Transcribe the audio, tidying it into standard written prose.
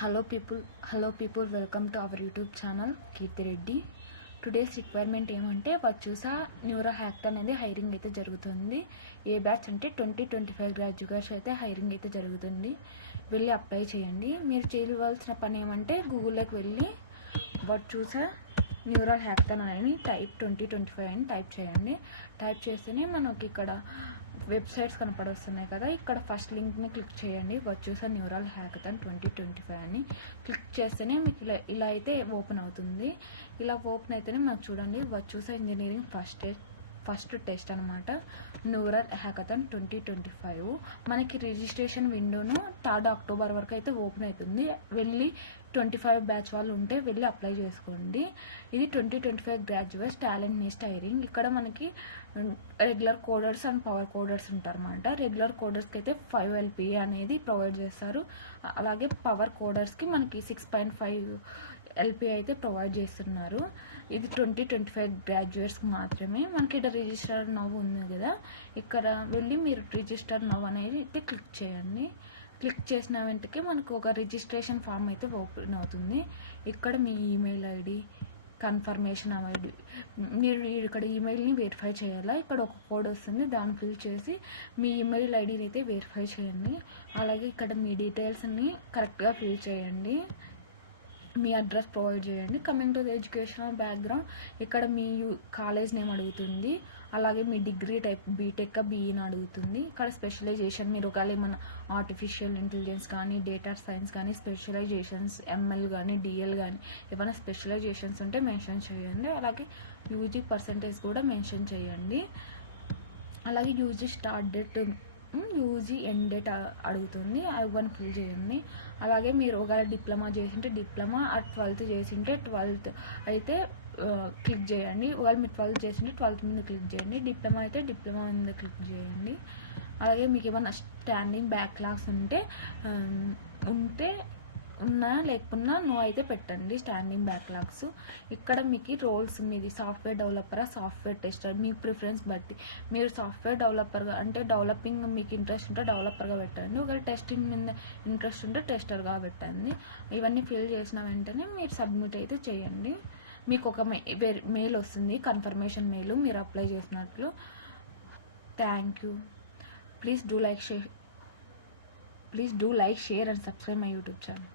Hello people, welcome to our YouTube channel Kirti Reddy. Today's requirement ఏమంటే వచ్చూసా neuro hack అనేది hiring అయితే జరుగుతుంది. ఏ batch అంటే 2025 గ్రాడ్యుయేట్స్ అయితే హైరింగ్ అయితే జరుగుతుంది. వెళ్ళి అప్లై చేయండి. మీరు చేయవలసిన పని ఏమంటే గూగుల్లోకి వెళ్ళి వచ్చూసా న్యూరల్ హ్యాక్థాన్ అని టైప్ 2025 అని టైప్ చేయండి. టైప్ చేస్తేనే మనకి ఇక్కడ వెబ్సైట్స్ కనపడొస్తున్నాయి కదా, ఇక్కడ ఫస్ట్ లింక్ని క్లిక్ చేయండి. వచ్చూసా న్యూరల్ హ్యాకథాన్ 2025 అని క్లిక్ చేస్తేనే మీకు ఇలా అయితే ఓపెన్ అవుతుంది. ఇలా ఓపెన్ అయితేనే మనకు చూడండి వచ్చూసా ఇంజనీరింగ్ ఫస్ట్ టెస్ట్ అనమాట న్యూరల్ హ్యాకథాన్ 2025. మనకి రిజిస్ట్రేషన్ విండోను 3 అక్టోబర్ వరకు అయితే ఓపెన్ అవుతుంది. వెళ్ళి 25 బ్యాచ్ వాళ్ళు ఉంటే వెళ్ళి అప్లై చేసుకోండి. ఇది 2025 గ్రాడ్యుయేట్స్ టాలెంట్ నెస్ట్ హైరింగ్. ఇక్కడ మనకి regular coders and power coders ఉంటారన్నమాట. రెగ్యులర్ కోడర్స్కి అయితే 5 LPA అనేది ప్రొవైడ్ చేస్తారు. అలాగే పవర్ కోడర్స్కి మనకి 6.5 LPA అయితే ప్రొవైడ్ చేస్తున్నారు. ఇది 2025 గ్రాడ్యుయేట్స్కి మాత్రమే. మనకి ఇక్కడ రిజిస్టర్ నవ్ ఉంది కదా, ఇక్కడ వెళ్ళి మీరు రిజిస్టర్ నవ్ అనేది అయితే క్లిక్ చేయండి. క్లిక్ చేసిన వెంటనే మనకు ఒక రిజిస్ట్రేషన్ ఫామ్ అయితే ఓపెన్ అవుతుంది. ఇక్కడ మీ ఈమెయిల్ ఐడి కన్ఫర్మేషన్ ఐడి మీరు ఇక్కడ ఈమెయిల్ని వెరిఫై చేయాలా. ఇక్కడ ఒక కోడ్ వస్తుంది, దాన్ని ఫిల్ చేసి మీ ఈమెయిల్ ఐడిని అయితే వెరిఫై చేయండి. అలాగే ఇక్కడ మీ డీటెయిల్స్ని కరెక్ట్గా ఫిల్ చేయండి. మీ అడ్రస్ ప్రొవైడ్ చేయండి. Coming to the educational background, ఇక్కడ మీ కాలేజ్ నేమ్ అడుగుతుంది. అలాగే మీ డిగ్రీ టైప్ బీటెక్ బీఈని అడుగుతుంది. ఇక్కడ స్పెషలైజేషన్ మీరు ఒకవేళ ఏమైనా ఆర్టిఫిషియల్ ఇంటెలిజెన్స్ కానీ డేటా సైన్స్ కానీ స్పెషలైజేషన్స్ ఎంఎల్ కానీ డిఎల్ కానీ ఏమైనా స్పెషలైజేషన్స్ ఉంటే మెన్షన్ చేయండి. అలాగే యూజీ పర్సంటేజ్ కూడా మెన్షన్ చేయండి. అలాగే UG start date UG end date అడుగుతుంది, అవన్నీ ఫిల్ చేయండి. అలాగే మీరు ఒకవేళ డిప్లొమా చేసింటే డిప్లొమా, 12th చేసింటే 12th అయితే క్లిక్ చేయండి. ఒకవేళ మీరు 12th చేసింటే 12th మీద క్లిక్ చేయండి. డిప్లొమా అయితే డిప్లొమా మీద క్లిక్ చేయండి. అలాగే మీకు ఏమైనా స్టాండింగ్ బ్యాక్లాగ్స్ ఉంటే ఉన్నా లేకున్నా నో అయితే పెట్టండి స్టాండింగ్ బ్యాక్లాగ్స్. ఇక్కడ మీకు రోల్స్ మీది సాఫ్ట్వేర్ డెవలపరా సాఫ్ట్వేర్ టెస్టర్ మీ ప్రిఫరెన్స్ బట్టి మీరు సాఫ్ట్వేర్ డెవలపర్గా అంటే డెవలపింగ్ మీకు ఇంట్రెస్ట్ ఉంటే డెవలపర్గా పెట్టండి. ఒకవేళ టెస్టింగ్ మీద ఇంట్రెస్ట్ ఉంటే టెస్టర్గా పెట్టండి. ఇవన్నీ ఫిల్ చేసిన వెంటనే మీరు సబ్మిట్ అయితే చేయండి. మీకు ఒక మెయిల్ వస్తుంది, కన్ఫర్మేషన్ మెయిల్ మీరు అప్లై చేసినట్లు. Thank you. Please do like, share and subscribe my YouTube channel.